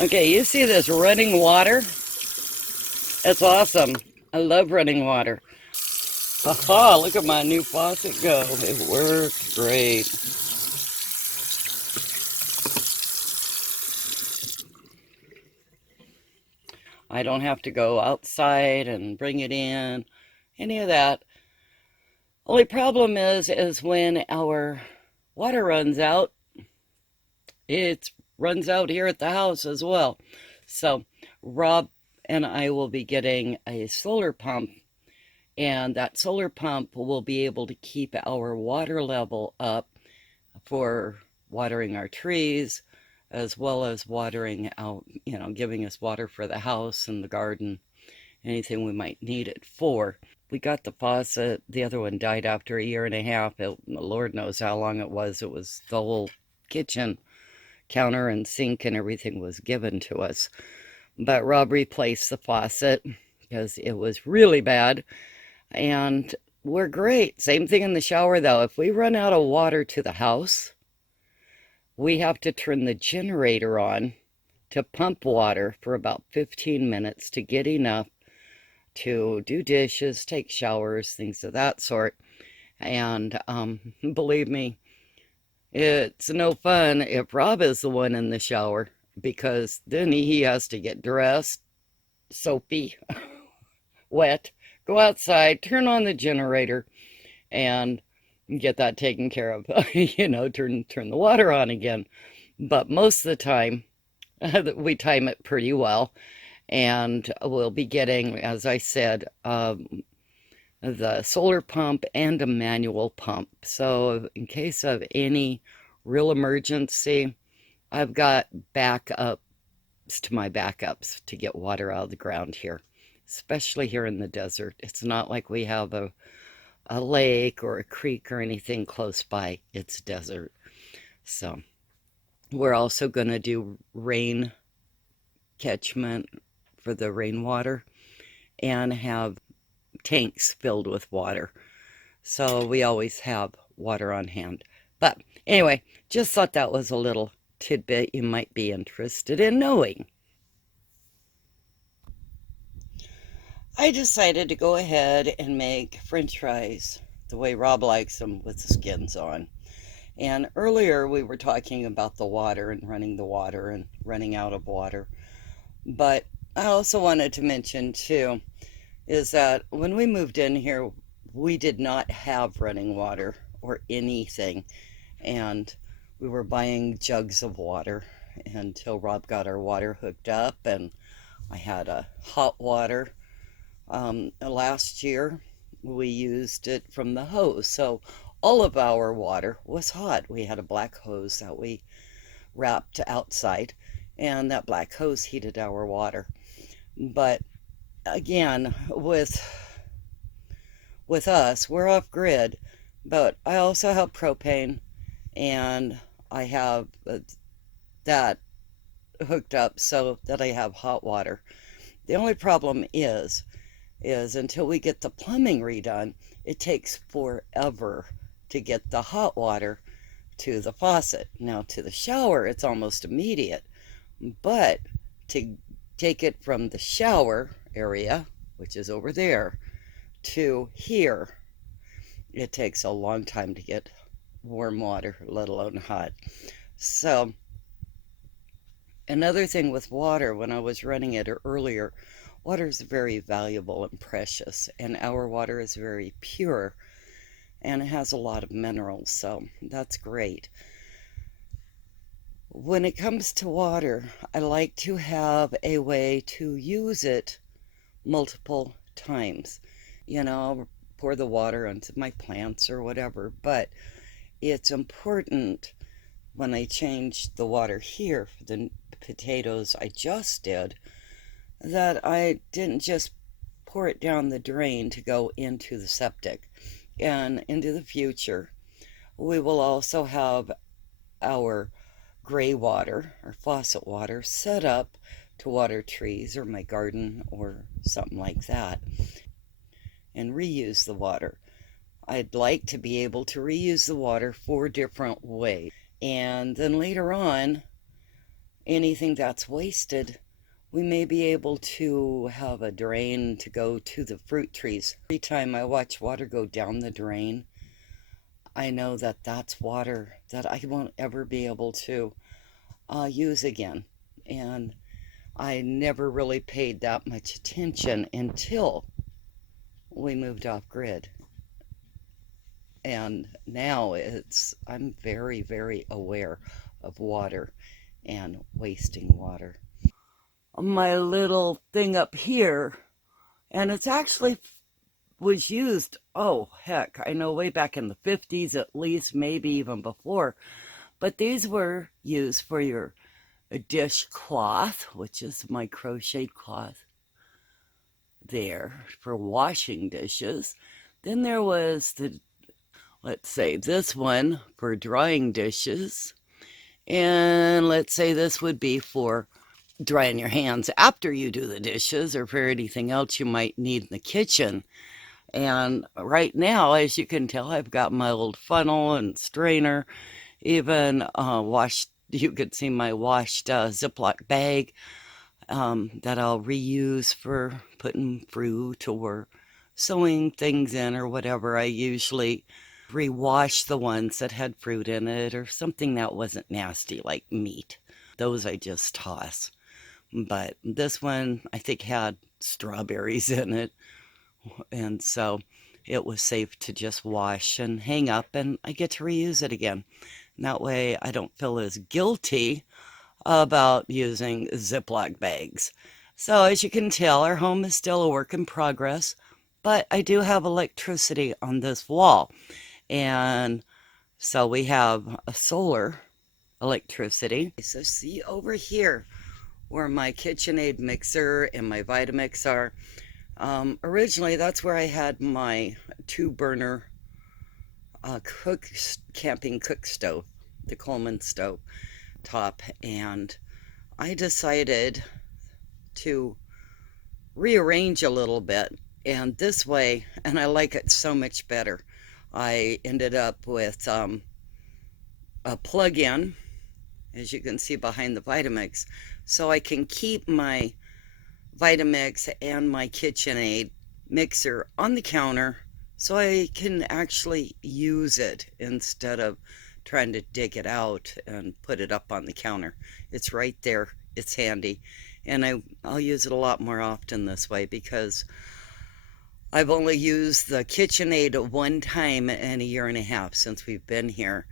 Okay, you see this running water? It's awesome. I love running water. Haha, look at my new faucet go. It works great. I don't have to go outside and bring it in, any of that. Only problem is when our water runs out, it runs out here at the house as well. So Rob and I will be getting a solar pump, and that solar pump will be able to keep our water level up for watering our trees, as well as watering out, giving us water for the house and the garden, anything we might need it for. We got the faucet. The other one died after a year and a half. Lord knows how long it was. It was the whole kitchen counter and sink and everything was given to us. But Rob replaced the faucet because it was really bad. And we're great. Same thing in the shower, though. If we run out of water to the house, we have to turn the generator on to pump water for about 15 minutes to get enough to do dishes, take showers, things of that sort. And believe me, it's no fun if Rob is the one in the shower because then he has to get dressed, soapy, wet, go outside, turn on the generator, and get that taken care of. Turn the water on again. But most of the time, we time it pretty well, and we'll be getting, as I said, the solar pump and a manual pump. So in case of any real emergency, I've got backups to my backups to get water out of the ground here, especially here in the desert. It's not like we have a lake or a creek or anything close by. It's desert. So we're also going to do rain catchment for the rainwater and have tanks filled with water. So we always have water on hand. But anyway, just thought that was a little tidbit you might be interested in knowing. I decided to go ahead and make French fries the way Rob likes them with the skins on. And earlier we were talking about the water and running the water and running out of water. But I also wanted to mention too is that when we moved in here, we did not have running water or anything. And we were buying jugs of water until Rob got our water hooked up, and I had a hot water. Last year, we used it from the hose. So all of our water was hot. We had a black hose that we wrapped outside, and that black hose heated our water. But again, with us, we're off grid, but I also have propane, and I have that hooked up so that I have hot water. The only problem is until we get the plumbing redone, it takes forever to get the hot water to the faucet. Now, to the shower, it's almost immediate, but to take it from the shower area, which is over there, to here, it takes a long time to get warm water, let alone hot. So, another thing with water, when I was running it earlier, water is very valuable and precious, and our water is very pure and it has a lot of minerals, so that's great. When it comes to water, I like to have a way to use it multiple times. I'll pour the water onto my plants or whatever, but it's important when I changed the water here for the potatoes I just did that I didn't just pour it down the drain to go into the septic. And into the future, we will also have our gray water, our faucet water, set up to water trees or my garden or something like that and reuse the water. I'd like to be able to reuse the water 4 different ways. And then later on, anything that's wasted, we may be able to have a drain to go to the fruit trees. Every time I watch water go down the drain, I know that that's water that I won't ever be able to use again. And I never really paid that much attention until we moved off grid. And now I'm very, very aware of water and wasting water. My little thing up here, and it's actually was used, oh heck, I know way back in the 50s at least, maybe even before, but these were used for your dishcloth, which is my crocheted cloth there for washing dishes. Then there was let's say this one for drying dishes. And let's say this would be for drying your hands after you do the dishes or for anything else you might need in the kitchen. And right now, as you can tell, I've got my old funnel and strainer, even washed. You could see my washed Ziploc bag that I'll reuse for putting fruit or sewing things in or whatever. I usually rewash the ones that had fruit in it or something that wasn't nasty, like meat. Those I just toss. But this one, I think, had strawberries in it. And so it was safe to just wash and hang up, and I get to reuse it again. And that way I don't feel as guilty about using Ziploc bags. So as you can tell, our home is still a work in progress, but I do have electricity on this wall. And so we have a solar electricity. So see over here where my KitchenAid mixer and my Vitamix are. Originally, that's where I had my 2-burner camping cook stove, the Coleman stove top, and I decided to rearrange a little bit, and this way, and I like it so much better. I ended up with a plug-in, as you can see behind the Vitamix, so I can keep my Vitamix and my KitchenAid mixer on the counter so I can actually use it instead of trying to dig it out and put it up on the counter. It's right there. It's handy. And I'll use it a lot more often this way because I've only used the KitchenAid one time in a year and a half since we've been here.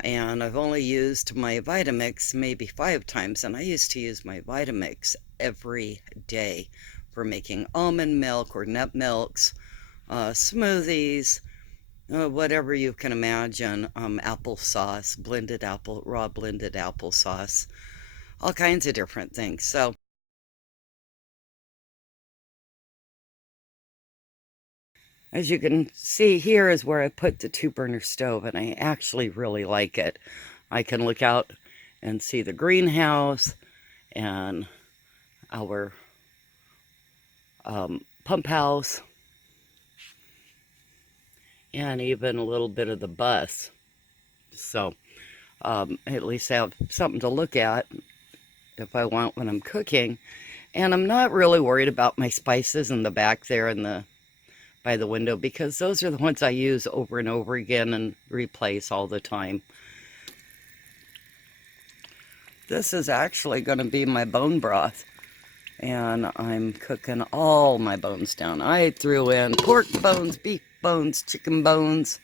And I've only used my Vitamix maybe 5 times, and I used to use my Vitamix every day for making almond milk or nut milks, smoothies, whatever you can imagine, applesauce, raw blended applesauce, all kinds of different things. So as you can see, here is where I put the 2-burner stove, and I actually really like it. I can look out and see the greenhouse and our pump house and even a little bit of the bus. So at least I have something to look at if I want when I'm cooking. And I'm not really worried about my spices in the back there by the window because those are the ones I use over and over again and replace all the time. This is actually going to be my bone broth, and I'm cooking all my bones down. I threw in pork bones, beef bones, chicken bones,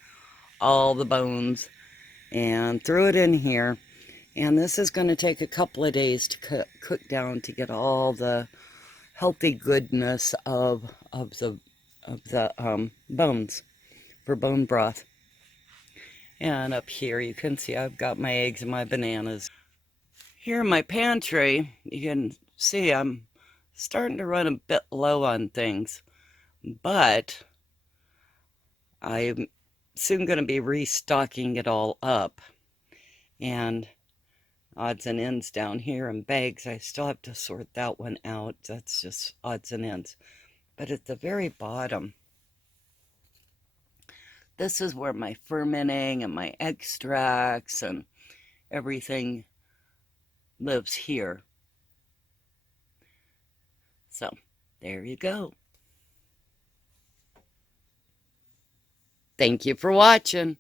all the bones, and threw it in here. And this is going to take a couple of days to cook down to get all the healthy goodness of the bones for bone broth. And up here you can see I've got my eggs and my bananas. Here in my pantry, you can see I'm starting to run a bit low on things, but I'm soon going to be restocking it all up. And odds and ends down here in bags, I still have to sort that one out. That's just odds and ends. But at the very bottom, this is where my fermenting and my extracts and everything lives here. So, there you go. Thank you for watching.